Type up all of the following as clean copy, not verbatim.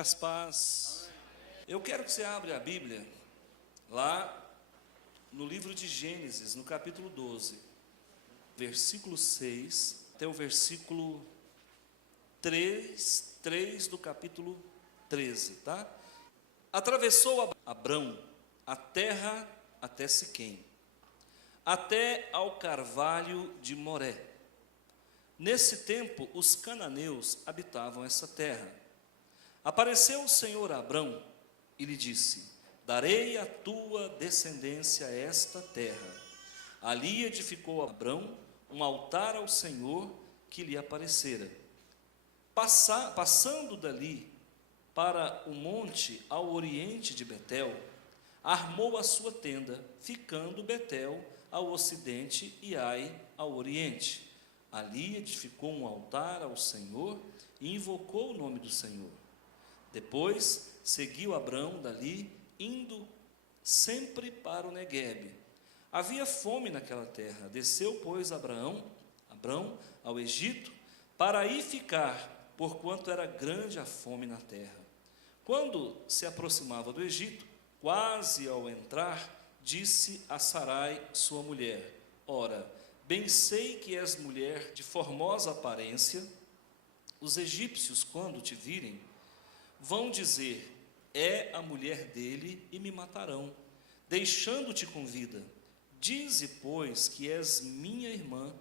Graças, paz. Eu quero que você abra a Bíblia lá no livro de Gênesis, no capítulo 12, versículo 6 até o versículo 3 do capítulo 13, tá? Atravessou Abrão a terra até Siquém, até ao carvalho de Moré. Nesse tempo, os cananeus habitavam essa terra. Apareceu o Senhor a Abrão e lhe disse: darei à tua descendência esta terra. Ali edificou Abrão um altar ao Senhor que lhe aparecera. Passando dali para o monte ao oriente de Betel, armou a sua tenda, ficando Betel ao ocidente e Ai ao oriente. Ali edificou um altar ao Senhor e invocou o nome do Senhor. Depois seguiu Abrão dali, indo sempre para o Neguebe. Havia fome naquela terra. Desceu, pois, Abrão ao Egito, para aí ficar, porquanto era grande a fome na terra. Quando se aproximava do Egito, quase ao entrar, disse a Sarai, sua mulher: ora, bem sei que és mulher de formosa aparência. Os egípcios, quando te virem, vão dizer: é a mulher dele, e me matarão, deixando-te com vida. Dize, pois, que és minha irmã,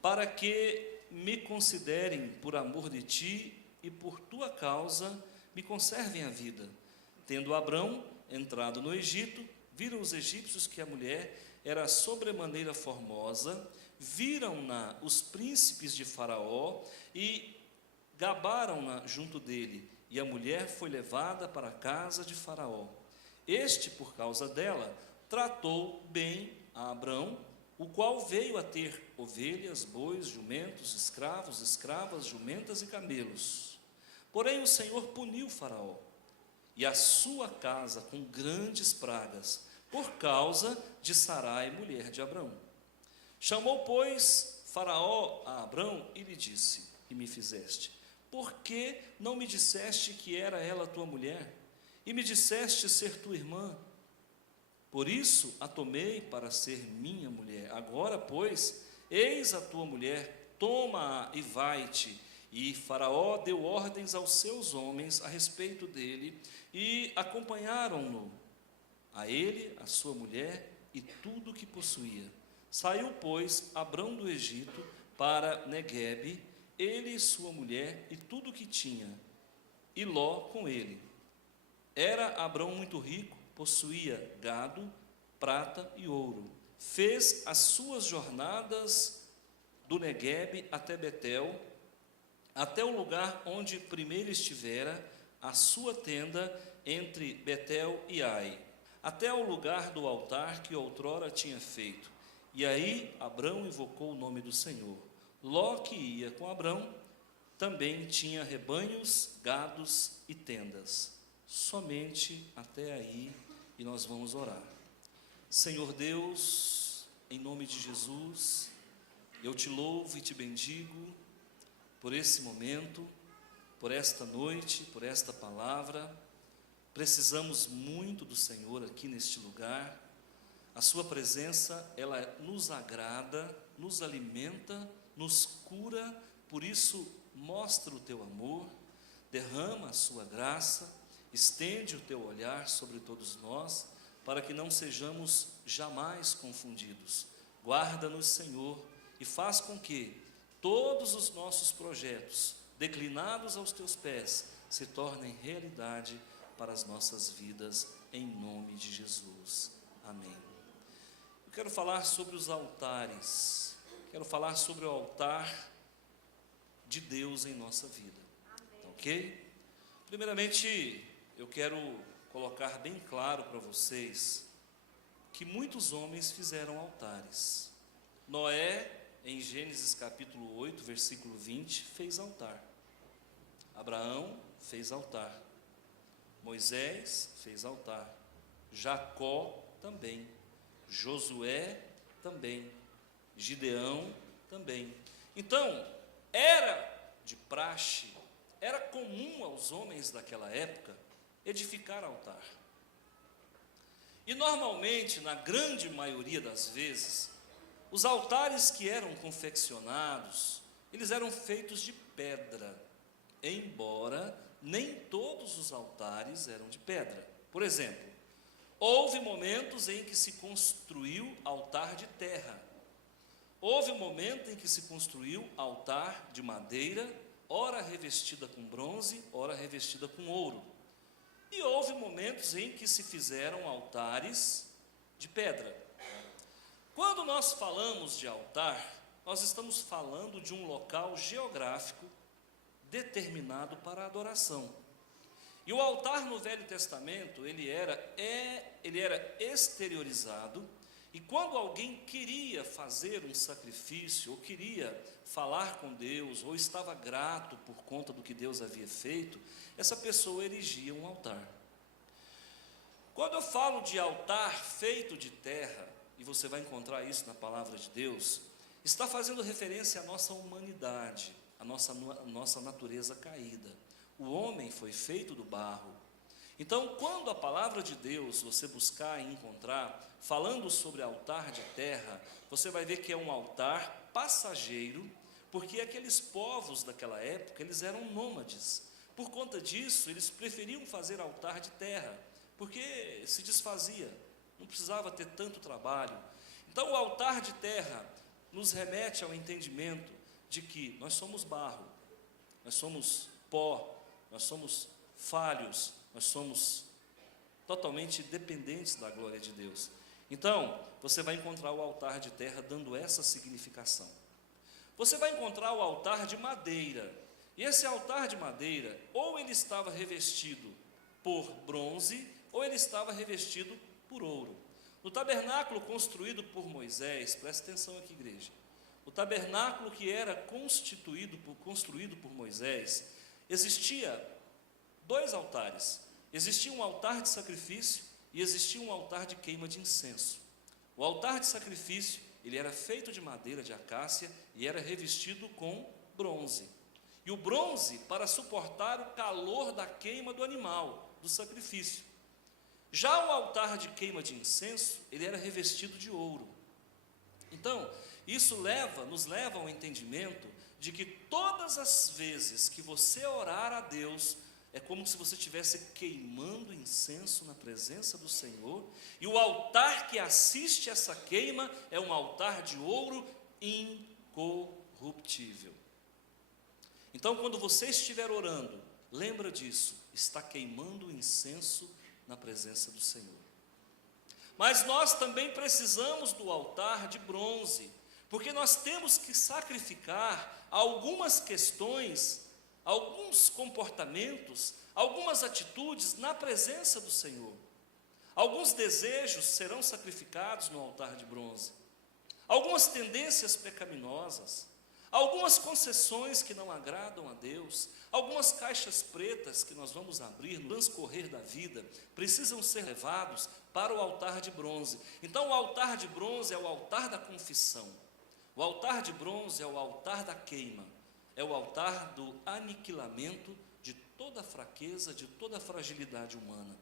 para que me considerem por amor de ti, e por tua causa me conservem a vida. Tendo Abrão entrado no Egito, viram os egípcios que a mulher era sobremaneira formosa, viram-na os príncipes de Faraó, e gabaram-na junto dele. E a mulher foi levada para a casa de Faraó. Este, por causa dela, tratou bem a Abrão, o qual veio a ter ovelhas, bois, jumentos, escravos, escravas, jumentas e camelos. Porém o Senhor puniu Faraó e a sua casa com grandes pragas, por causa de Sarai, mulher de Abrão. Chamou, pois, Faraó a Abrão e lhe disse: que me fizeste? Por que não me disseste que era ela tua mulher? E me disseste ser tua irmã? Por isso a tomei para ser minha mulher. Agora, pois, eis a tua mulher, toma-a e vai-te. E Faraó deu ordens aos seus homens a respeito dele, e acompanharam-no, a ele, a sua mulher e tudo o que possuía. Saiu, pois, Abrão do Egito para Neguebe, ele e sua mulher e tudo o que tinha, e Ló com ele. Era Abrão muito rico, possuía gado, prata e ouro. Fez as suas jornadas do Neguebe até Betel, até o lugar onde primeiro estivera a sua tenda entre Betel e Ai, até o lugar do altar que outrora tinha feito. E aí Abrão invocou o nome do Senhor. Ló, que ia com Abrão, também tinha rebanhos, gados e tendas. Somente até aí, e nós vamos orar. Senhor Deus, em nome de Jesus, eu te louvo e te bendigo por esse momento, por esta noite, por esta palavra. Precisamos muito do Senhor aqui neste lugar. A sua presença, ela nos agrada, nos alimenta, nos cura. Por isso, mostra o teu amor, derrama a sua graça, estende o teu olhar sobre todos nós, para que não sejamos jamais confundidos. Guarda-nos, Senhor, e faz com que todos os nossos projetos, declinados aos teus pés, se tornem realidade para as nossas vidas, em nome de Jesus. Amém. Eu quero falar sobre os altares. Quero falar sobre o altar de Deus em nossa vida. Tá, ok? Primeiramente, eu quero colocar bem claro para vocês que muitos homens fizeram altares. Noé, em Gênesis capítulo 8, versículo 20, fez altar. Abraão fez altar. Moisés fez altar. Jacó também. Josué também. Gideão também. Então, era de praxe, era comum aos homens daquela época edificar altar. E normalmente, na grande maioria das vezes, os altares que eram confeccionados, eles eram feitos de pedra, embora nem todos os altares eram de pedra. Por exemplo, houve momentos em que se construiu altar de terra. Houve um momento em que se construiu altar de madeira, ora revestida com bronze, ora revestida com ouro. E houve momentos em que se fizeram altares de pedra. Quando nós falamos de altar, nós estamos falando de um local geográfico determinado para a adoração. E o altar no Velho Testamento, ele era exteriorizado, e quando alguém queria fazer um sacrifício, ou queria falar com Deus, ou estava grato por conta do que Deus havia feito, essa pessoa erigia um altar. Quando eu falo de altar feito de terra, e você vai encontrar isso na palavra de Deus, está fazendo referência à nossa humanidade, à nossa natureza caída. O homem foi feito do barro. Então, quando a palavra de Deus você buscar e encontrar, falando sobre altar de terra, você vai ver que é um altar passageiro, porque aqueles povos daquela época, eles eram nômades. Por conta disso, eles preferiam fazer altar de terra, porque se desfazia, não precisava ter tanto trabalho. Então, o altar de terra nos remete ao entendimento de que nós somos barro, nós somos pó, nós somos falhos, nós somos totalmente dependentes da glória de Deus. Então, você vai encontrar o altar de terra dando essa significação. Você vai encontrar o altar de madeira. E esse altar de madeira, ou ele estava revestido por bronze, ou ele estava revestido por ouro. No tabernáculo construído por Moisés, presta atenção aqui, igreja. O tabernáculo que era construído por Moisés, existia 2 altares. Existia um altar de sacrifício e existia um altar de queima de incenso. O altar de sacrifício, ele era feito de madeira de acácia e era revestido com bronze. E o bronze para suportar o calor da queima do animal, do sacrifício. Já o altar de queima de incenso, ele era revestido de ouro. Então, isso nos leva ao entendimento de que todas as vezes que você orar a Deus, é como se você estivesse queimando incenso na presença do Senhor, e o altar que assiste essa queima é um altar de ouro incorruptível. Então, quando você estiver orando, lembra disso, está queimando incenso na presença do Senhor. Mas nós também precisamos do altar de bronze, porque nós temos que sacrificar algumas questões, alguns comportamentos, algumas atitudes na presença do Senhor. Alguns desejos serão sacrificados no altar de bronze, algumas tendências pecaminosas, algumas concessões que não agradam a Deus, algumas caixas pretas que nós vamos abrir no transcorrer da vida, precisam ser levados para o altar de bronze. Então, o altar de bronze é o altar da confissão, o altar de bronze é o altar da queima, é o altar do aniquilamento de toda fraqueza, de toda fragilidade humana.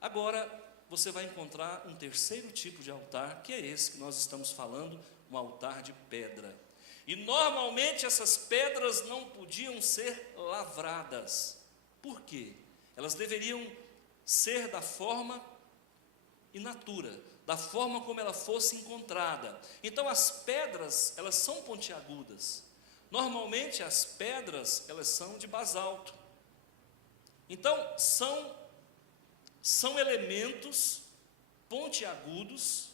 Agora, você vai encontrar um terceiro tipo de altar, que é esse que nós estamos falando, um altar de pedra. E normalmente essas pedras não podiam ser lavradas. Por quê? Elas deveriam ser da forma in natura, da forma como ela fosse encontrada. Então as pedras, elas são pontiagudas. Normalmente as pedras, elas são de basalto. Então são elementos pontiagudos,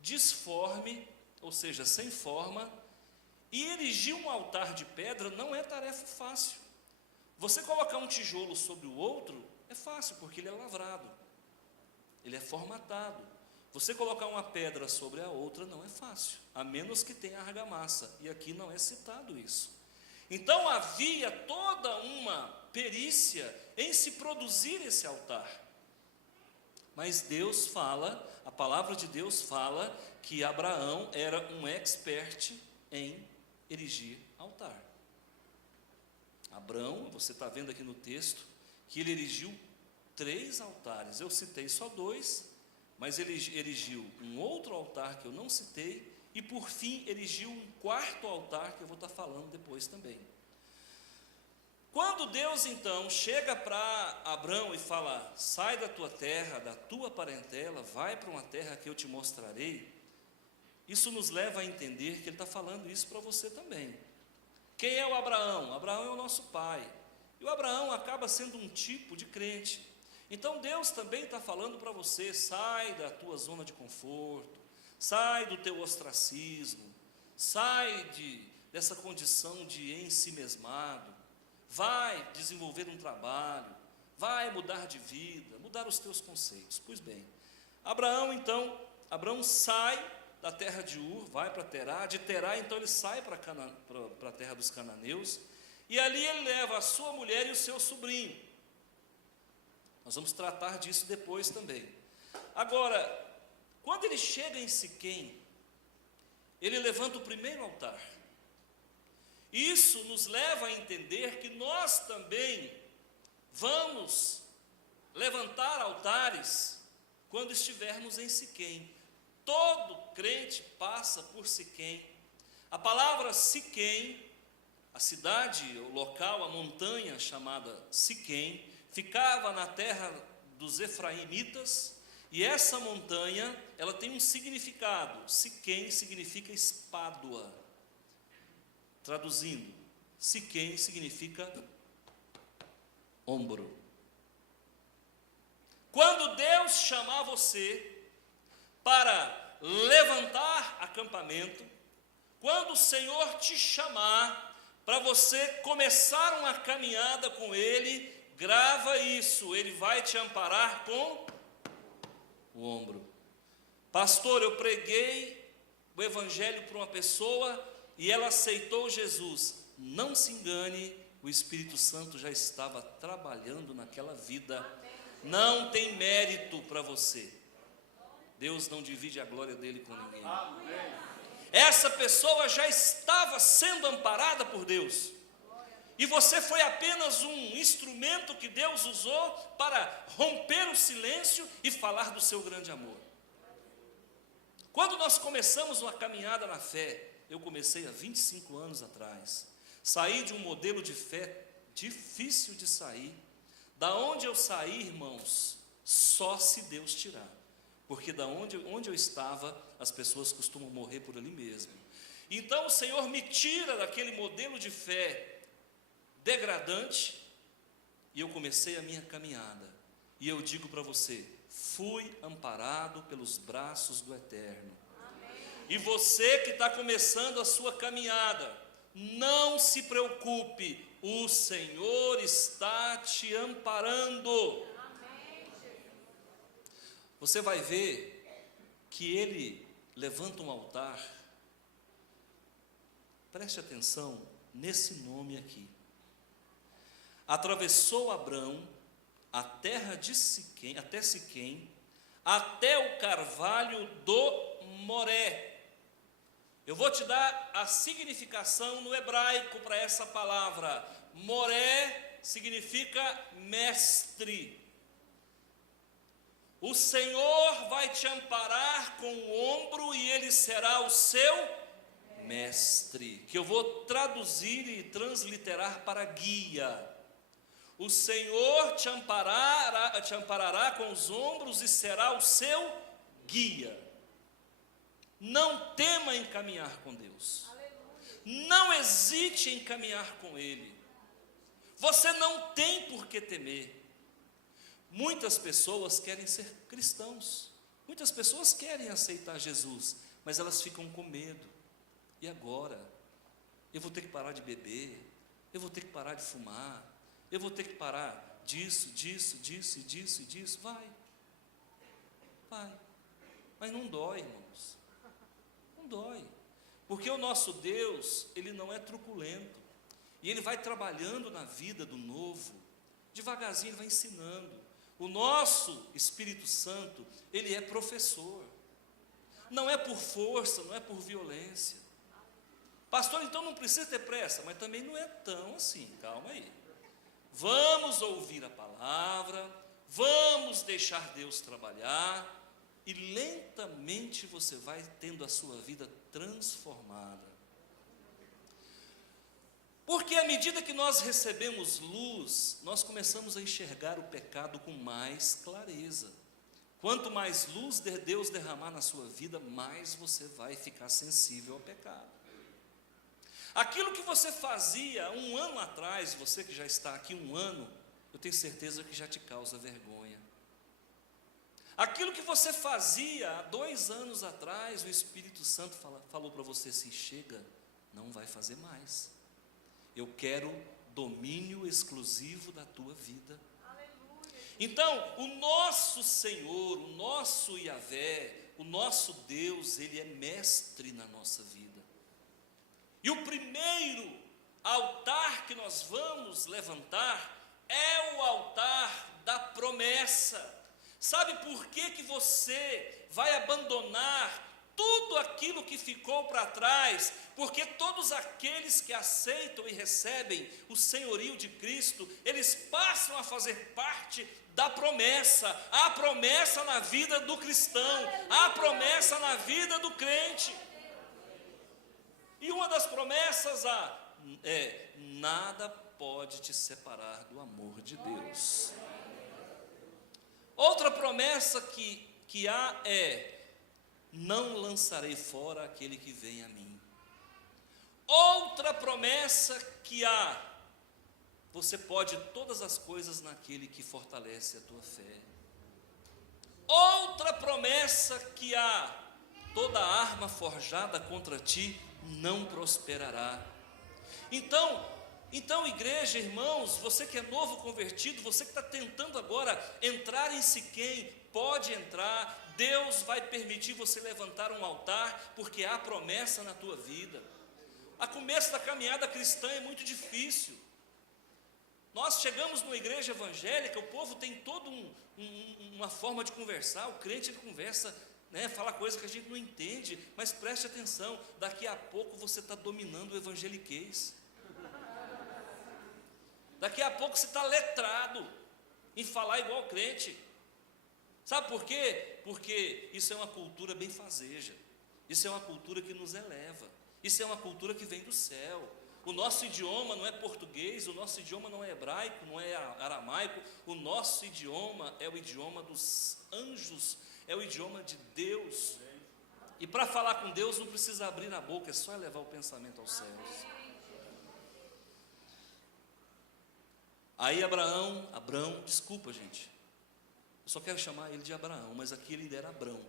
disforme, ou seja, sem forma, e erigir um altar de pedra não é tarefa fácil. Você colocar um tijolo sobre o outro é fácil, porque ele é lavrado, ele é formatado. Você colocar uma pedra sobre a outra não é fácil, a menos que tenha argamassa, e aqui não é citado isso. Então havia toda uma perícia em se produzir esse altar. Mas Deus fala, a palavra de Deus fala que Abraão era um expert em erigir altar. Abrão, você está vendo aqui no texto, que ele erigiu 3 altares. Eu citei só 2, mas ele erigiu um outro altar que eu não citei, e por fim erigiu um 4º altar, que eu vou estar falando depois também. Quando Deus então chega para Abrão e fala: sai da tua terra, da tua parentela, vai para uma terra que eu te mostrarei, isso nos leva a entender que ele está falando isso para você também. Quem é o Abraão? Abraão é o nosso pai, e o Abraão acaba sendo um tipo de crente. Então Deus também está falando para você: sai da tua zona de conforto, sai do teu ostracismo, sai dessa condição de ensimesmado, vai desenvolver um trabalho, vai mudar de vida, mudar os teus conceitos. Pois bem, Abraão sai da terra de Ur, vai para Terá, de Terá então ele sai para a terra dos cananeus, e ali ele leva a sua mulher e o seu sobrinho. Nós vamos tratar disso depois também. Agora, quando ele chega em Siquém, ele levanta o primeiro altar. Isso nos leva a entender que nós também vamos levantar altares quando estivermos em Siquém. Todo crente passa por Siquém. A palavra Siquém, a cidade, o local, a montanha chamada Siquém, ficava na terra dos efraimitas, e essa montanha, ela tem um significado. Siquém significa espádua. Traduzindo, Siquém significa ombro. Quando Deus chamar você para levantar acampamento, quando o Senhor te chamar para você começar uma caminhada com Ele, grava isso: Ele vai te amparar com o ombro. Pastor, eu preguei o Evangelho para uma pessoa e ela aceitou Jesus. Não se engane, o Espírito Santo já estava trabalhando naquela vida. Não tem mérito para você. Deus não divide a glória dele com ninguém. Essa pessoa já estava sendo amparada por Deus, e você foi apenas um instrumento que Deus usou para romper o silêncio e falar do seu grande amor. Quando nós começamos uma caminhada na fé, eu comecei há 25 anos atrás, saí de um modelo de fé difícil de sair. Da onde eu saí, irmãos, só se Deus tirar, porque da onde eu estava, as pessoas costumam morrer por ali mesmo. Então o Senhor me tira daquele modelo de fé degradante, e eu comecei a minha caminhada, e eu digo para você: fui amparado pelos braços do Eterno. E você que está começando a sua caminhada, não se preocupe, o Senhor está te amparando. Você vai ver que ele levanta um altar. Preste atenção nesse nome aqui. Atravessou Abrão a terra de Siquém, até Siquém, até o carvalho do Moré. Eu vou te dar a significação no hebraico para essa palavra. Moré significa mestre. O Senhor vai te amparar com o ombro e Ele será o seu mestre, que eu vou traduzir e transliterar para guia. O Senhor te amparará com os ombros e será o seu guia. Não tema em caminhar com Deus. Não hesite em caminhar com Ele. Você não tem por que temer. Muitas pessoas querem ser cristãos, muitas pessoas querem aceitar Jesus, mas elas ficam com medo. E agora? Eu vou ter que parar de beber, eu vou ter que parar de fumar, eu vou ter que parar disso. Vai, mas não dói, irmãos, não dói, porque o nosso Deus, Ele não é truculento, e Ele vai trabalhando na vida do novo, devagarzinho Ele vai ensinando. O nosso Espírito Santo, Ele é professor, não é por força, não é por violência. Pastor, então não precisa ter pressa, mas também não é tão assim, calma aí. Vamos ouvir a palavra, vamos deixar Deus trabalhar, e lentamente você vai tendo a sua vida transformada. Porque à medida que nós recebemos luz, nós começamos a enxergar o pecado com mais clareza. Quanto mais luz de Deus derramar na sua vida, mais você vai ficar sensível ao pecado. Aquilo que você fazia um ano atrás, você que já está aqui um ano, eu tenho certeza que já te causa vergonha. Aquilo que você fazia há 2 anos atrás, o Espírito Santo falou para você assim: chega, não vai fazer mais. Eu quero domínio exclusivo da tua vida. Então, o nosso Senhor, o nosso Yahvé, o nosso Deus, Ele é mestre na nossa vida. E o primeiro altar que nós vamos levantar é o altar da promessa. Sabe por que você vai abandonar tudo aquilo que ficou para trás? Porque todos aqueles que aceitam e recebem o senhorio de Cristo, eles passam a fazer parte da promessa, a promessa na vida do cristão, a promessa na vida do crente. E uma das promessas é: nada pode te separar do amor de Deus. Outra promessa que há é: não lançarei fora aquele que vem a mim. Outra promessa que há: você pode todas as coisas naquele que fortalece a tua fé. Outra promessa que há: toda arma forjada contra ti não prosperará. Então, igreja, irmãos, você que é novo convertido, você que está tentando agora entrar em Siquém, pode entrar. Deus vai permitir você levantar um altar, porque há promessa na tua vida. A começo da caminhada cristã é muito difícil. Nós chegamos numa igreja evangélica, o povo tem toda uma forma de conversar, o crente ele conversa, fala coisa que a gente não entende, mas preste atenção, daqui a pouco você está dominando o evangeliquez. Daqui a pouco você está letrado em falar igual crente. Sabe por quê? Porque isso é uma cultura benfazeja, isso é uma cultura que nos eleva, isso é uma cultura que vem do céu. O nosso idioma não é português, o nosso idioma não é hebraico, não é aramaico, o nosso idioma é o idioma dos anjos, é o idioma de Deus. E para falar com Deus não precisa abrir a boca, é só elevar o pensamento aos céus. Aí Abrão, desculpa gente, eu só quero chamar ele de Abraão, mas aqui ele era Abrão.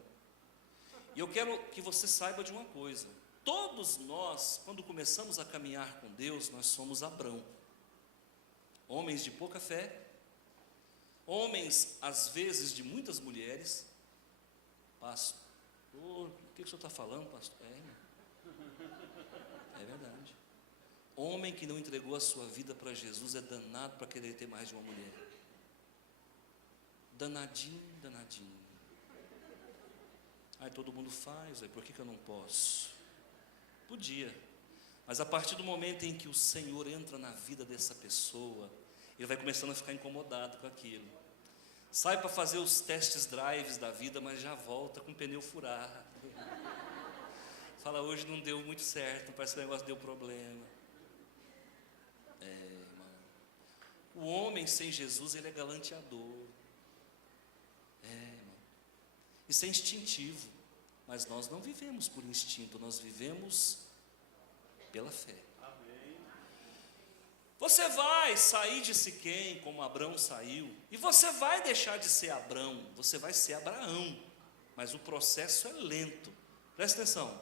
E eu quero que você saiba de uma coisa: todos nós, quando começamos a caminhar com Deus, nós somos Abrão. Homens de pouca fé, homens às vezes de muitas mulheres. Pastor, o que o senhor está falando, pastor? É verdade. Homem que não entregou a sua vida para Jesus é danado para querer ter mais de uma mulher. Danadinho. Aí todo mundo faz, por que eu não posso? Podia, mas a partir do momento em que o Senhor entra na vida dessa pessoa, ele vai começando a ficar incomodado com aquilo. Sai para fazer os testes drives da vida, mas já volta com o pneu furado. Fala, hoje não deu muito certo, parece que o negócio deu problema. Irmão, o homem sem Jesus, ele é galanteador. Irmão, isso é instintivo. Mas nós não vivemos por instinto, nós vivemos pela fé. Amém. Você vai sair de Siquém como Abrão saiu, e você vai deixar de ser Abrão, você vai ser Abraão, mas o processo é lento. Presta atenção.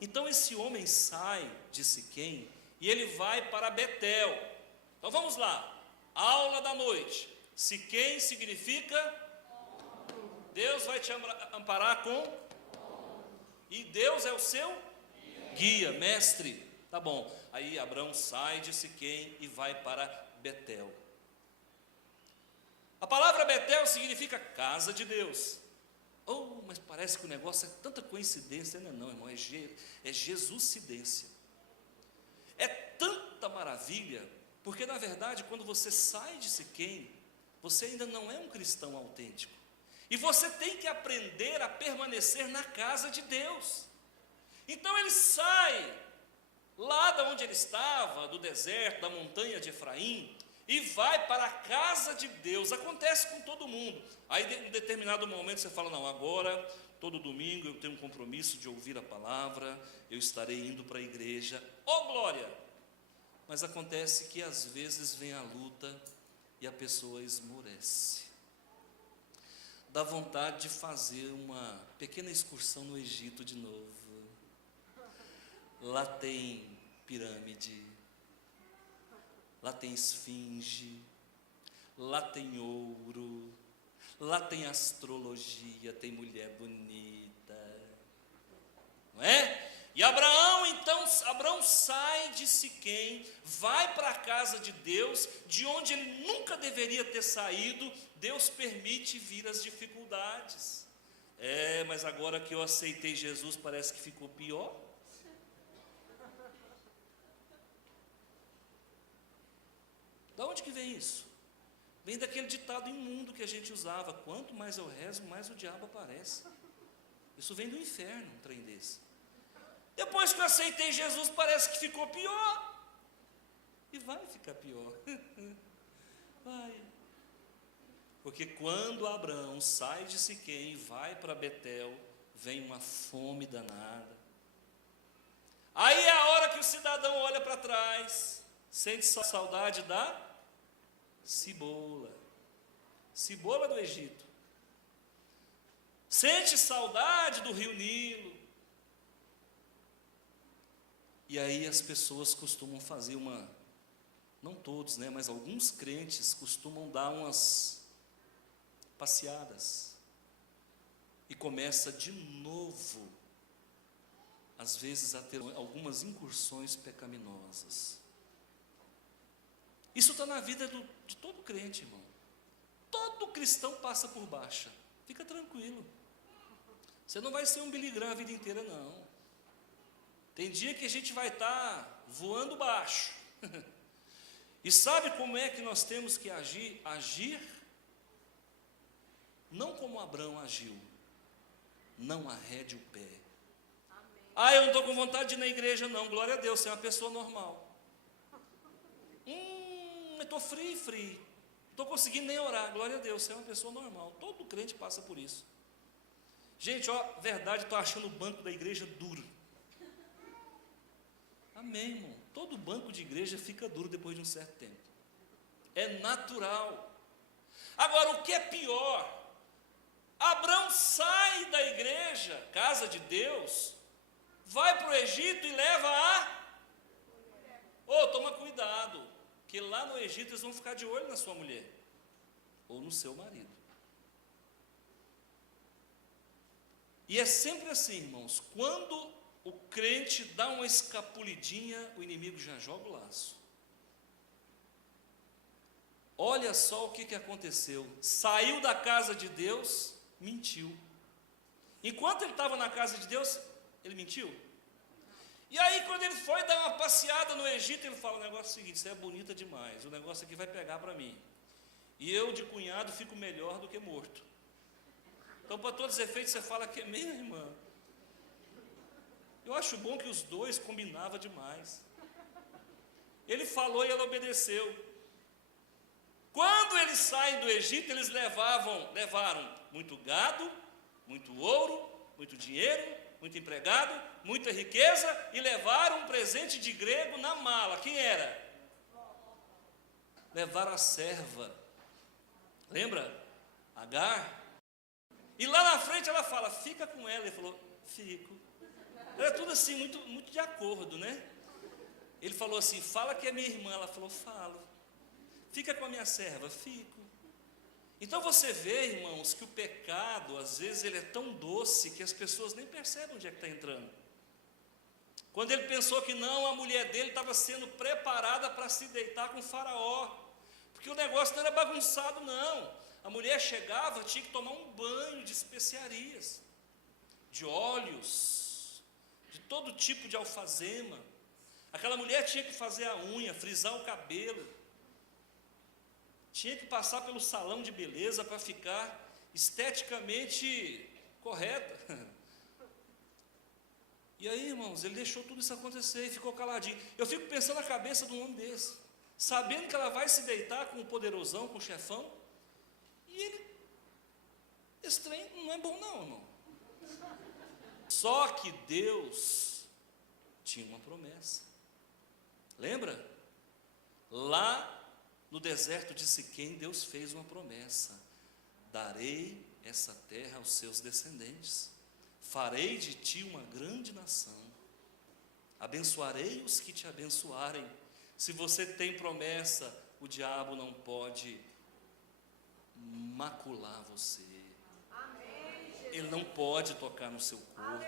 Então esse homem sai de Siquém e ele vai para Betel. Então vamos lá, aula da noite. Siquém significa: Deus vai te amparar com... E Deus é o seu guia, mestre. Tá bom. Aí Abrão sai de Siquém e vai para Betel. A palavra Betel significa casa de Deus. Oh, mas parece que o negócio é tanta coincidência. Não, irmão, é Jesuscidência. É tanta maravilha, porque na verdade, quando você sai de Siquém, você ainda não é um cristão autêntico. E você tem que aprender a permanecer na casa de Deus. Então ele sai lá de onde ele estava, do deserto, da montanha de Efraim, e vai para a casa de Deus. Acontece com todo mundo. Aí em determinado momento você fala, não, agora, todo domingo eu tenho um compromisso de ouvir a palavra, eu estarei indo para a igreja. Oh, glória! Mas acontece que às vezes vem a luta e a pessoa esmorece. Dá vontade de fazer uma pequena excursão no Egito de novo. Lá tem pirâmide, lá tem esfinge, lá tem ouro, lá tem astrologia, tem mulher bonita, não é? E Abraão sai de Siquém, vai para a casa de Deus, de onde ele nunca deveria ter saído. Deus permite vir as dificuldades. Mas agora que eu aceitei Jesus, parece que ficou pior. Da onde que vem isso? Vem daquele ditado imundo que a gente usava: quanto mais eu rezo, mais o diabo aparece. Isso vem do inferno, um trem desse. Depois que eu aceitei Jesus, parece que ficou pior. E vai ficar pior. Vai. Porque quando Abraão sai de Siquém e vai para Betel, vem uma fome danada. Aí é a hora que o cidadão olha para trás, sente saudade da cebola do Egito, sente saudade do rio Nilo. E aí as pessoas costumam fazer não todos, né, mas alguns crentes costumam dar umas passeadas, e começa de novo, às vezes, a ter algumas incursões pecaminosas. Isso está na vida de todo crente, irmão. Todo cristão passa por baixa. Fica tranquilo. Você não vai ser um Billy Graham a vida inteira, não. Tem dia que a gente vai estar voando baixo. E sabe como é que nós temos que agir? Agir não como Abraão agiu. Não arrede o pé. Amém. Eu não estou com vontade de ir na igreja, não. Glória a Deus, você é uma pessoa normal. Eu estou frio. Não estou conseguindo nem orar. Glória a Deus, você é uma pessoa normal. Todo crente passa por isso. Gente, verdade, estou achando o banco da igreja duro. Amém, irmão. Todo banco de igreja fica duro depois de um certo tempo. É natural. Agora, o que é pior? Abraão sai da igreja, casa de Deus, vai para o Egito e leva toma cuidado, que lá no Egito eles vão ficar de olho na sua mulher, ou no seu marido. E é sempre assim, irmãos, quando o crente dá uma escapulidinha, o inimigo já joga o laço. Olha só o que aconteceu. Saiu da casa de Deus, mentiu. Enquanto ele estava na casa de Deus, ele mentiu. E aí, quando ele foi dar uma passeada no Egito, ele fala: o negócio é o seguinte, você é bonita demais, o negócio aqui vai pegar para mim. E eu, de cunhado, fico melhor do que morto. Então, para todos os efeitos, você fala que é minha irmã. Eu acho bom que os dois combinavam demais. Ele falou e ela obedeceu. Quando eles saem do Egito, eles levaram muito gado, muito ouro, muito dinheiro, muito empregado, muita riqueza, e levaram um presente de grego na mala. Quem era? Levaram a serva. Lembra? Agar. E lá na frente ela fala: fica com ela. Ele falou: fico. Era tudo assim, muito, muito de acordo, né? Ele falou assim: fala que é minha irmã. Ela falou: falo. Fica com a minha serva. Fico. Então você vê, irmãos, que o pecado, às vezes, ele é tão doce que as pessoas nem percebem onde é que está entrando. Quando ele pensou que não, a mulher dele estava sendo preparada para se deitar com o faraó, porque o negócio não era bagunçado, não. A mulher chegava, tinha que tomar um banho de especiarias, de óleos, de todo tipo de alfazema. Aquela mulher tinha que fazer a unha, frisar o cabelo, tinha que passar pelo salão de beleza para ficar esteticamente correta. E aí, irmãos, ele deixou tudo isso acontecer e ficou caladinho. Eu fico pensando na cabeça de um homem desse, sabendo que ela vai se deitar com o poderosão, com o chefão, e ele, esse trem não é bom não, irmão. Só que Deus tinha uma promessa. Lembra? Lá no deserto de Siquém, Deus fez uma promessa: darei essa terra aos seus descendentes, farei de ti uma grande nação, abençoarei os que te abençoarem. Se você tem promessa, o diabo não pode macular você. Ele não pode tocar no seu corpo,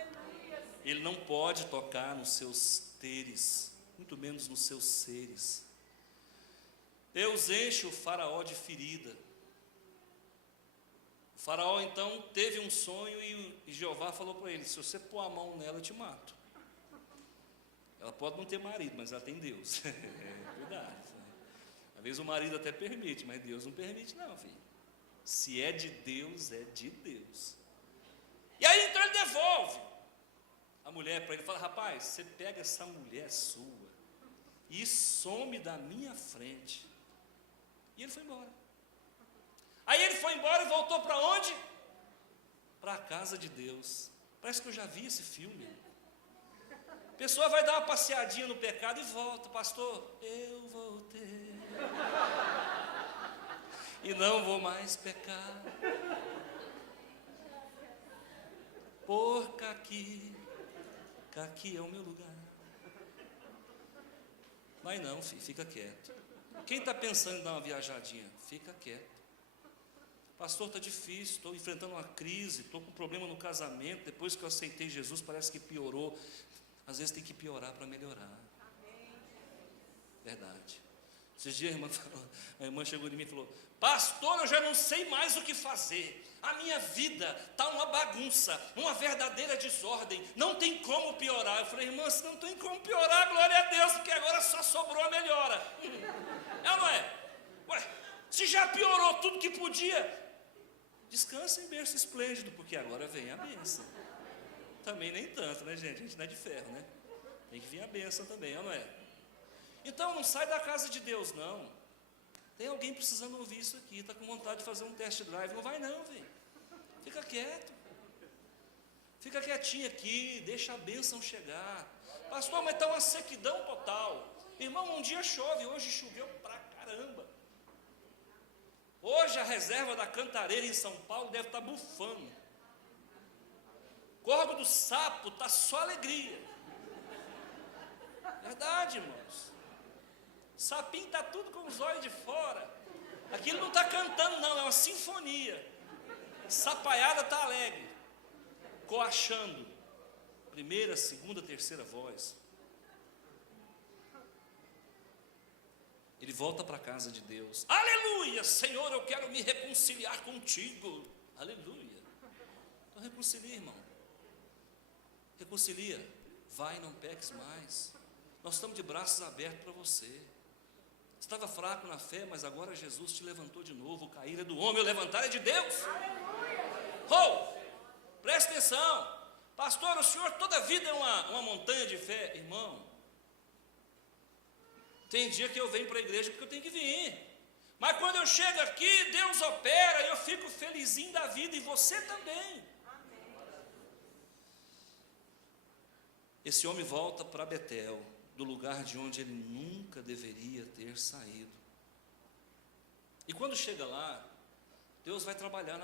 ele não pode tocar nos seus teres, muito menos nos seus seres. Deus enche o faraó de ferida. O faraó então teve um sonho e Jeová falou para ele: se você pôr a mão nela, eu te mato. Ela pode não ter marido, mas ela tem Deus. Cuidado. Às vezes o marido até permite, mas Deus não permite não, filho. Se é de Deus, é de Deus. E aí então ele devolve a mulher para ele, fala: rapaz, você pega essa mulher sua e some da minha frente. E ele foi embora. Aí ele foi embora e voltou para onde? Para a casa de Deus. Parece que eu já vi esse filme. A pessoa vai dar uma passeadinha no pecado e volta: pastor, eu voltei e não vou mais pecar, porque aqui é o meu lugar. Mas não, filho, fica quieto. Quem está pensando em dar uma viajadinha, fica quieto. Pastor, está difícil, estou enfrentando uma crise, estou com problema no casamento, depois que eu aceitei Jesus parece que piorou. Às vezes tem que piorar para melhorar. Verdade. Esses dias a irmã chegou de mim e falou: pastor, eu já não sei mais o que fazer. A minha vida está uma bagunça, uma verdadeira desordem, não tem como piorar. Eu falei: irmã, se não tem como piorar, glória a Deus, porque agora só sobrou a melhora. É ou não é? Ué, se já piorou tudo que podia, descansa em berço esplêndido, porque agora vem a bênção. Também nem tanto, né, gente? A gente não é de ferro, né? Tem que vir a bênção também, é ou não é? Então não sai da casa de Deus, não. Tem alguém precisando ouvir isso aqui, está com vontade de fazer um test drive, não vai não, velho. Fica quieto. Fica quietinho aqui, deixa a bênção chegar. Pastor, mas está uma sequidão total. Irmão, um dia chove, hoje choveu pra caramba. Hoje a reserva da Cantareira em São Paulo deve estar bufando. Corgo do Sapo está só alegria. Verdade, irmãos. Sapinho está tudo com os olhos de fora. Aquilo não está cantando não, é uma sinfonia. Sapaiada está alegre, coachando. Primeira, segunda, terceira voz. Ele volta para a casa de Deus. Aleluia, Senhor, eu quero me reconciliar contigo. Aleluia. Então reconcilia, irmão. Reconcilia. Vai, não peques mais. Nós estamos de braços abertos para você. Estava fraco na fé, mas agora Jesus te levantou de novo. O cair é do homem, o levantar é de Deus. Presta atenção. Pastor, o senhor toda a vida é uma montanha de fé. Irmão, tem dia que eu venho para a igreja porque eu tenho que vir. Mas quando eu chego aqui, Deus opera, eu fico felizinho da vida, e você também. Esse homem volta para Betel, do lugar de onde ele nunca deveria ter saído. E quando chega lá, Deus vai trabalhar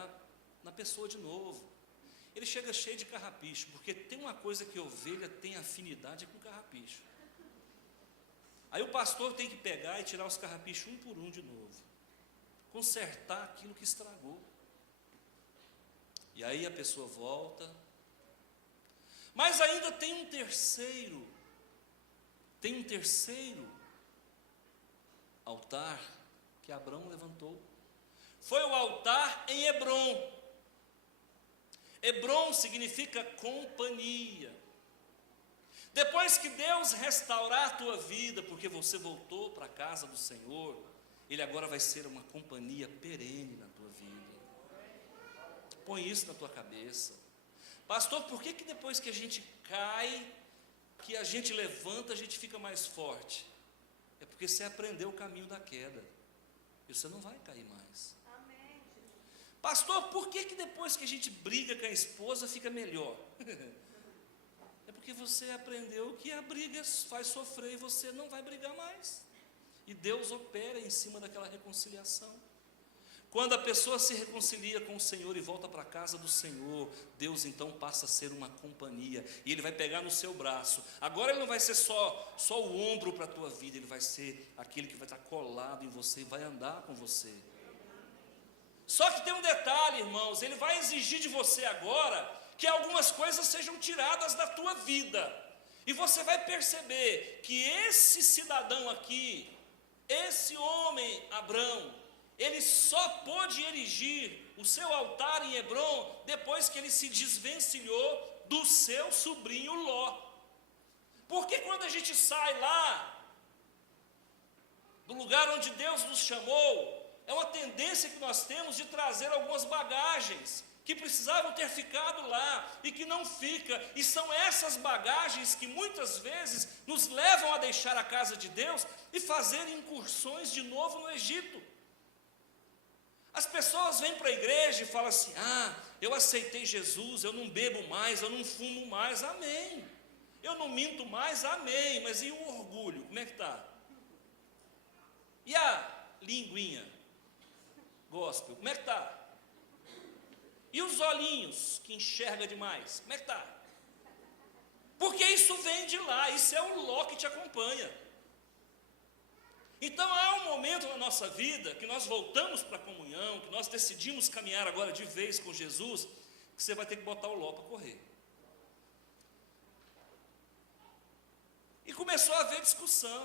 na pessoa de novo. Ele chega cheio de carrapicho, porque tem uma coisa que ovelha tem afinidade com carrapicho. Aí o pastor tem que pegar e tirar os carrapichos um por um de novo, consertar aquilo que estragou. E aí a pessoa volta, mas ainda tem um terceiro altar que Abrão levantou. Foi o altar em Hebrom. Hebrom significa companhia. Depois que Deus restaurar a tua vida, porque você voltou para a casa do Senhor, Ele agora vai ser uma companhia perene na tua vida. Põe isso na tua cabeça. Pastor, por que depois que a gente cai, que a gente levanta, a gente fica mais forte? É porque você aprendeu o caminho da queda, e você não vai cair mais. Amém. Pastor, por que depois que a gente briga com a esposa, fica melhor? É porque você aprendeu que a briga faz sofrer e você não vai brigar mais. E Deus opera em cima daquela reconciliação. Quando a pessoa se reconcilia com o Senhor e volta para a casa do Senhor, Deus então passa a ser uma companhia, e Ele vai pegar no seu braço. Agora Ele não vai ser só o ombro para a tua vida, Ele vai ser aquele que vai estar colado em você e vai andar com você. Só que tem um detalhe, irmãos, Ele vai exigir de você agora que algumas coisas sejam tiradas da tua vida, e você vai perceber que esse cidadão aqui, esse homem Abrão, ele só pôde erigir o seu altar em Hebrom depois que ele se desvencilhou do seu sobrinho Ló. Porque quando a gente sai lá do lugar onde Deus nos chamou, é uma tendência que nós temos de trazer algumas bagagens que precisavam ter ficado lá e que não fica, e são essas bagagens que muitas vezes nos levam a deixar a casa de Deus e fazer incursões de novo no Egito. As pessoas vêm para a igreja e falam assim: eu aceitei Jesus, eu não bebo mais, eu não fumo mais, amém. Eu não minto mais, amém. Mas e o orgulho, como é que está? E a linguinha gospel, como é que está? E os olhinhos que enxerga demais, como é que está? Porque isso vem de lá, isso é o Ló que te acompanha. Então há um momento na nossa vida que nós voltamos para a comunhão, que nós decidimos caminhar agora de vez com Jesus, que você vai ter que botar o Ló para correr. E começou a haver discussão,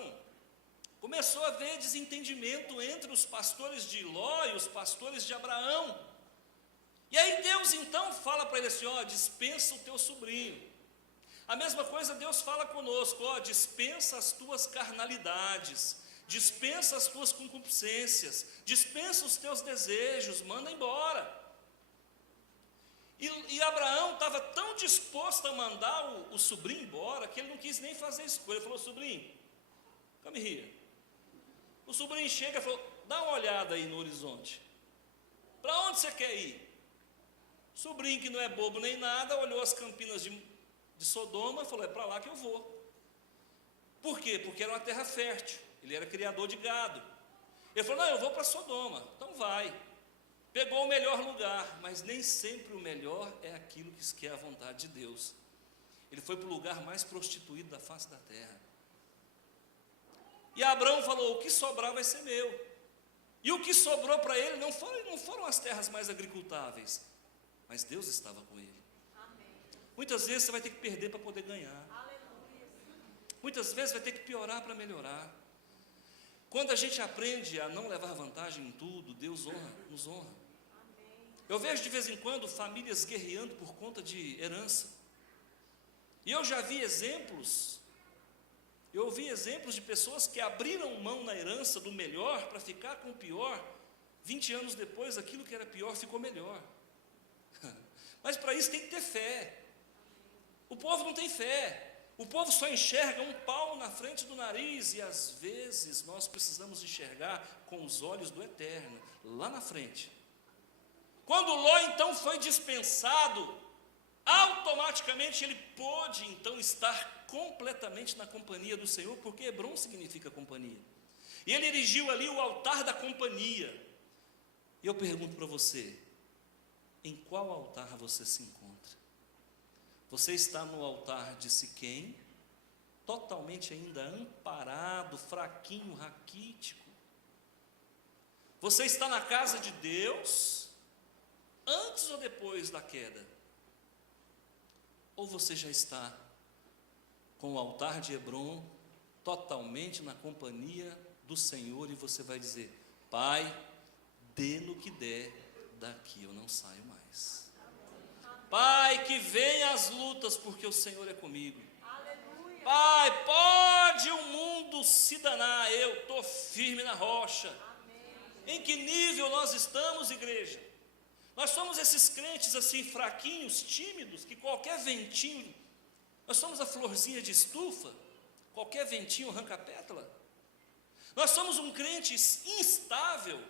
começou a haver desentendimento entre os pastores de Ló e os pastores de Abraão. E aí Deus então fala para ele assim: dispensa o teu sobrinho. A mesma coisa Deus fala conosco: dispensa as tuas carnalidades, dispensa as tuas concupiscências, dispensa os teus desejos, manda embora. E Abraão estava tão disposto a mandar o sobrinho embora, que ele não quis nem fazer escolha. Ele falou: sobrinho, come here. O sobrinho chega e falou: dá uma olhada aí no horizonte, para onde você quer ir? O sobrinho, que não é bobo nem nada, olhou as campinas de Sodoma e falou: é para lá que eu vou. Por quê? Porque era uma terra fértil, ele era criador de gado. Ele falou: não, eu vou para Sodoma. Então vai. Pegou o melhor lugar, mas nem sempre o melhor é aquilo que é a vontade de Deus. Ele foi para o lugar mais prostituído da face da terra. E Abraão falou: o que sobrar vai ser meu. E o que sobrou para ele não foram as terras mais agricultáveis, mas Deus estava com ele. Amém. Muitas vezes você vai ter que perder para poder ganhar. Aleluia. Muitas vezes vai ter que piorar para melhorar. Quando a gente aprende a não levar vantagem em tudo, Deus nos honra. Amém. Eu vejo de vez em quando famílias guerreando por conta de herança. E eu já vi exemplos, eu ouvi exemplos de pessoas que abriram mão na herança do melhor para ficar com o pior. 20 anos depois, aquilo que era pior ficou melhor. Mas para isso tem que ter fé. O povo não tem fé. O povo só enxerga um pau na frente do nariz, e às vezes nós precisamos enxergar com os olhos do eterno, lá na frente. Quando Ló então foi dispensado, automaticamente ele pôde então estar completamente na companhia do Senhor, porque Hebrom significa companhia. E ele erigiu ali o altar da companhia. E eu pergunto para você: em qual altar você se encontra? Você está no altar de Siquém, totalmente ainda amparado, fraquinho, raquítico? Você está na casa de Deus, antes ou depois da queda? Ou você já está com o altar de Hebrom, totalmente na companhia do Senhor, e você vai dizer: Pai, dê no que der, daqui eu não saio mais. Pai, que venha as lutas, porque o Senhor é comigo. Aleluia. Pai, pode o mundo se danar, eu estou firme na rocha. Amém. Em que nível nós estamos, igreja? Nós somos esses crentes assim, fraquinhos, tímidos, que qualquer ventinho, nós somos a florzinha de estufa, qualquer ventinho arranca a pétala. Nós somos um crente instável,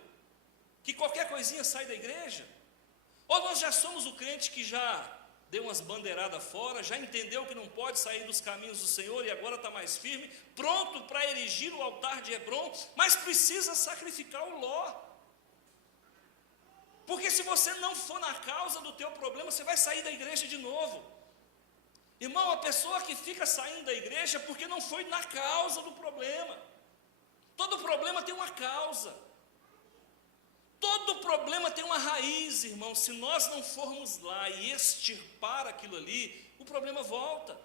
que qualquer coisinha sai da igreja. Ou nós já somos o crente que já deu umas bandeiradas fora, já entendeu que não pode sair dos caminhos do Senhor e agora está mais firme, pronto para erigir o altar de Hebron, mas precisa sacrificar o Ló. Porque se você não for na causa do teu problema, você vai sair da igreja de novo. Irmão, a pessoa que fica saindo da igreja é porque não foi na causa do problema. Todo problema tem uma causa. Todo problema tem uma raiz, irmão. Se nós não formos lá e extirpar aquilo ali, o problema volta.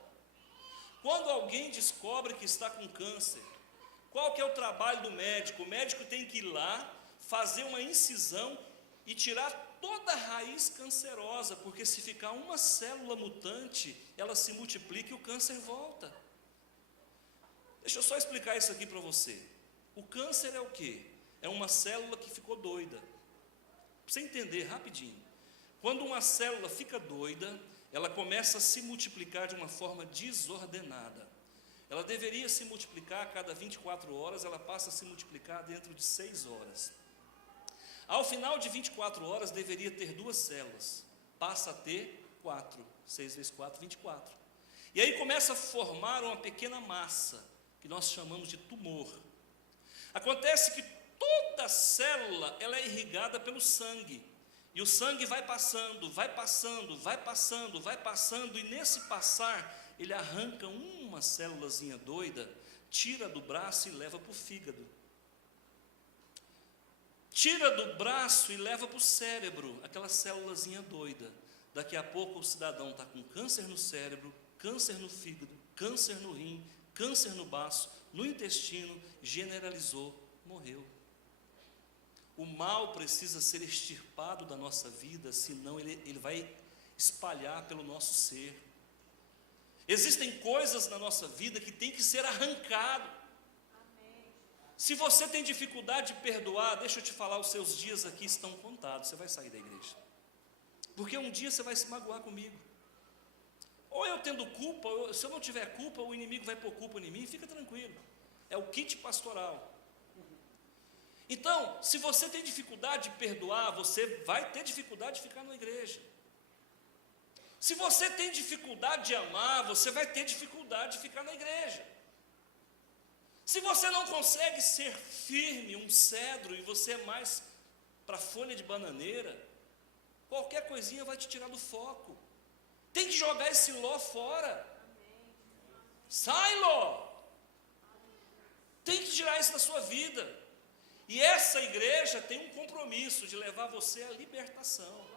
Quando alguém descobre que está com câncer, qual que é o trabalho do médico? O médico tem que ir lá, fazer uma incisão e tirar toda a raiz cancerosa, porque se ficar uma célula mutante, ela se multiplica e o câncer volta. Deixa eu só explicar isso aqui para você. O câncer é o quê? É uma célula que ficou doida. Para você entender rapidinho. Quando uma célula fica doida, ela começa a se multiplicar de uma forma desordenada. Ela deveria se multiplicar a cada 24 horas, ela passa a se multiplicar dentro de 6 horas. Ao final de 24 horas, deveria ter 2 células. Passa a ter 4. 6 vezes 4, 24. E aí começa a formar uma pequena massa, que nós chamamos de tumor. Acontece que toda célula, ela é irrigada pelo sangue. E o sangue vai passando, vai passando, vai passando, vai passando. E nesse passar, ele arranca uma célulazinha doida, tira do braço e leva para o fígado. Tira do braço e leva para o cérebro, aquela célulazinha doida. Daqui a pouco o cidadão está com câncer no cérebro, câncer no fígado, câncer no rim, câncer no baço, no intestino, generalizou, morreu. O mal precisa ser extirpado da nossa vida, senão ele vai espalhar pelo nosso ser. Existem coisas na nossa vida que tem que ser arrancado. Se você tem dificuldade de perdoar, deixa eu te falar, os seus dias aqui estão contados, você vai sair da igreja. Porque um dia você vai se magoar comigo. Ou eu tendo culpa, se eu não tiver culpa, o inimigo vai pôr culpa em mim, fica tranquilo. É o kit pastoral. Então, se você tem dificuldade de perdoar, você vai ter dificuldade de ficar na igreja. Se você tem dificuldade de amar, você vai ter dificuldade de ficar na igreja. Se você não consegue ser firme, um cedro, e você é mais para folha de bananeira, qualquer coisinha vai te tirar do foco. Tem que jogar esse Ló fora. Sai, Ló! Tem que tirar isso da sua vida. E essa igreja tem um compromisso de levar você à libertação.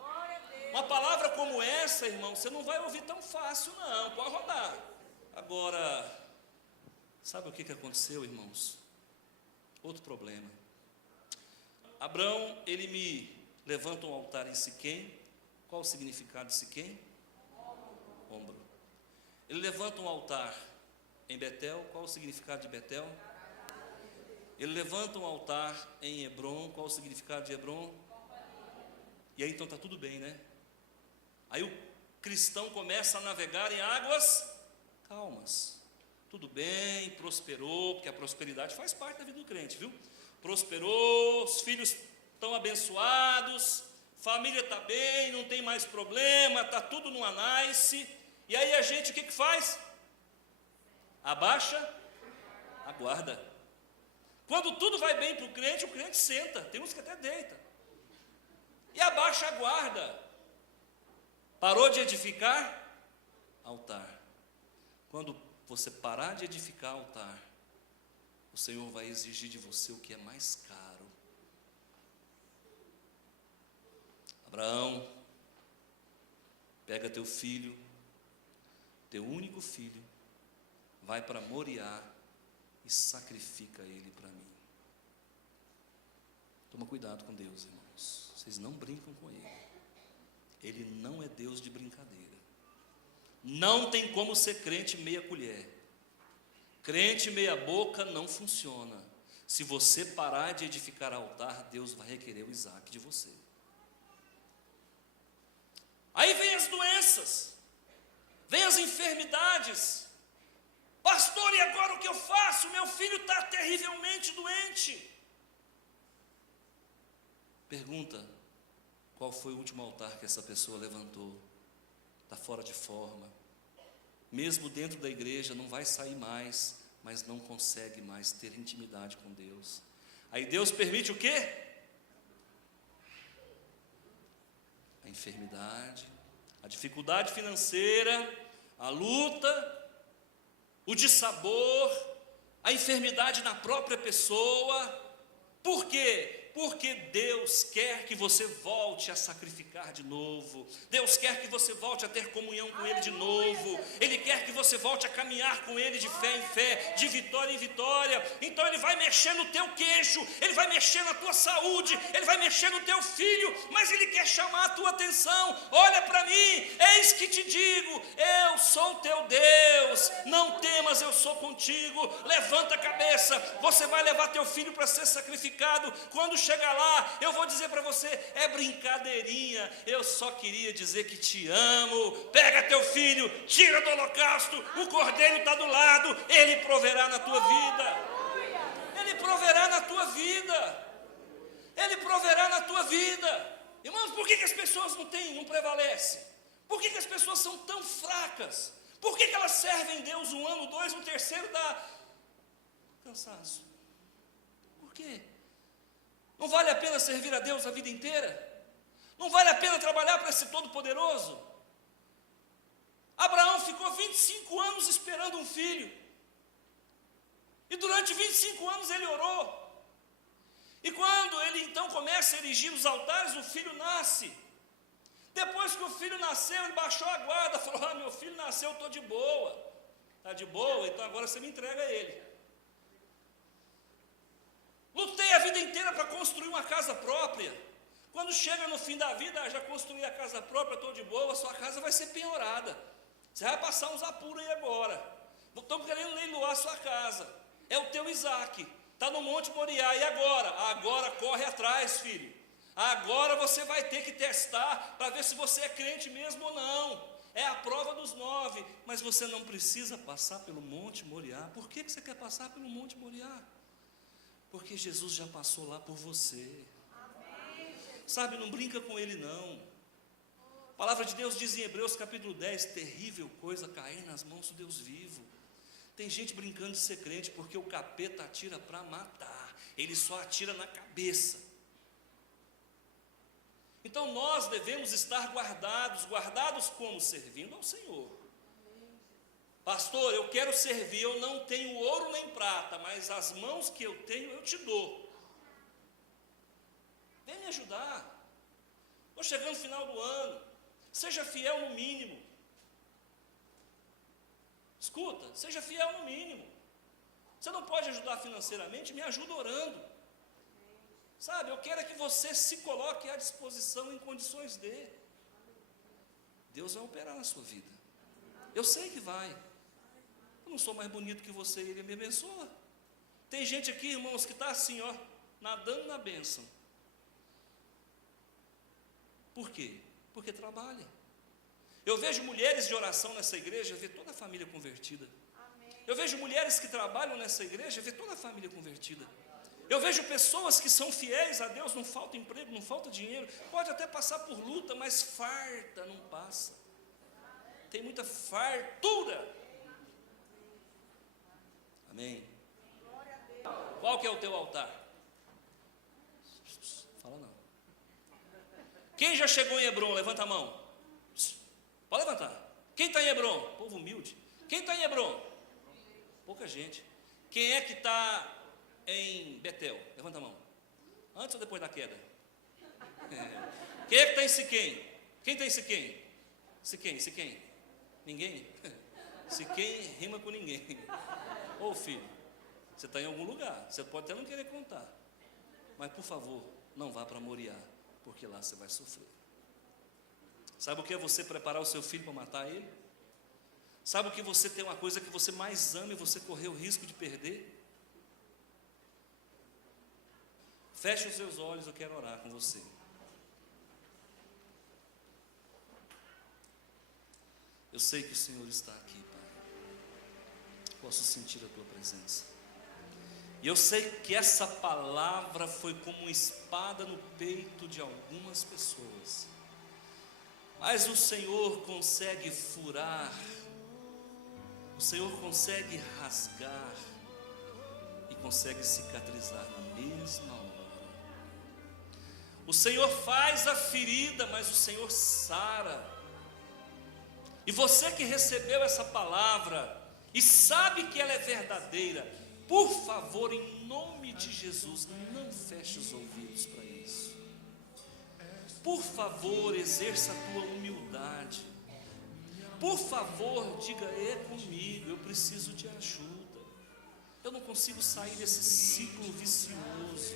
Uma palavra como essa, irmão, você não vai ouvir tão fácil, não. Pode rodar. Agora, sabe o que aconteceu, irmãos? Outro problema. Abraão, ele me levanta um altar em Siquém. Qual o significado de Siquém? Ombro. Ele levanta um altar em Betel. Qual o significado de Betel? Ele levanta um altar em Hebron. Qual o significado de Hebron? E aí então está tudo bem, né? Aí o cristão começa a navegar em águas calmas. Tudo bem, prosperou, porque a prosperidade faz parte da vida do crente, viu? Prosperou, os filhos estão abençoados, família está bem, não tem mais problema, está tudo no nice. E aí a gente o que faz? Abaixa a guarda. Quando tudo vai bem para o crente senta, tem uns que até deita. E abaixa a guarda. Parou de edificar? Altar. Quando você parar de edificar altar, o Senhor vai exigir de você o que é mais caro. Abraão, pega teu filho, teu único filho, vai para Moriá e sacrifica ele para mim. Toma cuidado com Deus, irmãos. Vocês não brincam com Ele. Ele não é Deus de brincadeira. Não tem como ser crente meia colher. Crente meia boca não funciona. Se você parar de edificar altar, Deus vai requerer o Isaac de você. Aí vem as doenças, vem as enfermidades. Pastor, e agora o que eu faço? Meu filho está terrivelmente doente. Pergunta, qual foi o último altar que essa pessoa levantou? Está fora de forma. Mesmo dentro da igreja, não vai sair mais, mas não consegue mais ter intimidade com Deus. Aí Deus permite o quê? A enfermidade, a dificuldade financeira, a luta, o dissabor, a enfermidade na própria pessoa. Por quê? Porque Deus quer que você volte a sacrificar de novo. Deus quer que você volte a ter comunhão com Ele de novo. Ele quer que você volte a caminhar com Ele de fé em fé, de vitória em vitória. Então Ele vai mexer no teu queixo, Ele vai mexer na tua saúde, Ele vai mexer no teu filho, mas Ele quer chamar a tua atenção. Olha para mim, eis que te digo, eu sou teu Deus, não temas, eu sou contigo. Levanta a cabeça, você vai levar teu filho para ser sacrificado. Quando chegar lá, eu vou dizer para você, é brincadeirinha, eu só queria dizer que te amo. Pega teu filho, tira do holocausto, o cordeiro está do lado, ele proverá na tua vida. Ele proverá na tua vida. Ele proverá na tua vida. Irmãos, por que as pessoas não prevalecem? Por que as pessoas são tão fracas? Por que elas servem Deus um ano, dois, no terceiro dá cansaço? Por quê? Não vale a pena servir a Deus a vida inteira? Não vale a pena trabalhar para esse Todo-Poderoso? Abraão ficou 25 anos esperando um filho. E durante 25 anos ele orou. E quando ele então começa a erigir os altares, o filho nasce. Depois que o filho nasceu, ele baixou a guarda, falou, meu filho nasceu, eu estou de boa. Está de boa? Então agora você me entrega ele. Lutei a vida inteira para construir uma casa própria. Quando chega no fim da vida, já construí a casa própria, estou de boa, sua casa vai ser penhorada. Você vai passar uns apuros aí agora. Estão querendo leiloar a sua casa. É o teu Isaac. Está no Monte Moriá. E agora? Agora corre atrás, filho. Agora você vai ter que testar para ver se você é crente mesmo ou não. É a prova dos 9. Mas você não precisa passar pelo Monte Moriá. Por que você quer passar pelo Monte Moriá? Porque Jesus já passou lá por você. Amém. Sabe, não brinca com ele não. A palavra de Deus diz em Hebreus capítulo 10, terrível coisa cair nas mãos do Deus vivo. Tem gente brincando de ser crente porque o capeta atira para matar. Ele só atira na cabeça. Então nós devemos estar guardados como? Servindo ao Senhor. Pastor, eu quero servir, eu não tenho ouro nem prata, mas as mãos que eu tenho, eu te dou. Vem me ajudar. Estou chegando no final do ano. Seja fiel no mínimo. Escuta, seja fiel no mínimo. Você não pode ajudar financeiramente, me ajuda orando. Sabe, eu quero é que você se coloque à disposição em condições de. Deus vai operar na sua vida. Eu sei que vai. Eu não sou mais bonito que você, Ele me abençoa. Tem gente aqui, irmãos, que está assim, ó, nadando na bênção. Por quê? Porque trabalha. Eu vejo mulheres de oração nessa igreja, ver toda a família convertida. Eu vejo mulheres que trabalham nessa igreja, ver toda a família convertida. Eu vejo pessoas que são fiéis a Deus, não falta emprego, não falta dinheiro, pode até passar por luta, mas farta não passa. Tem muita fartura. Amém? Qual que é o teu altar? Fala não. Quem já chegou em Hebron? Levanta a mão. Pode levantar. Quem está em Hebron? Povo humilde. Quem está em Hebron? Pouca gente. Quem é que está em Betel? Levanta a mão. Antes ou depois da queda? Quem é que está em Siquém? Quem está em Siquém? Siquém. Ninguém? Siquém rima com ninguém. Ô filho, você está em algum lugar. Você pode até não querer contar. Mas por favor, não vá para Moriá, porque lá você vai sofrer. Sabe o que é você preparar o seu filho para matar ele? Sabe o que você tem uma coisa que você mais ama e você correu o risco de perder? Feche os seus olhos, eu quero orar com você. Eu sei que o Senhor está aqui, Pai. Posso sentir a Tua presença. E eu sei que essa palavra foi como uma espada no peito de algumas pessoas. Mas o Senhor consegue furar, o Senhor consegue rasgar e consegue cicatrizar na mesma hora. O Senhor faz a ferida, mas o Senhor sara. E você que recebeu essa palavra e sabe que ela é verdadeira, por favor, em nome de Jesus, não feche os ouvidos para isso. Por favor, exerça a tua humildade. Por favor, diga: é comigo, eu preciso de ajuda. Eu não consigo sair desse ciclo vicioso.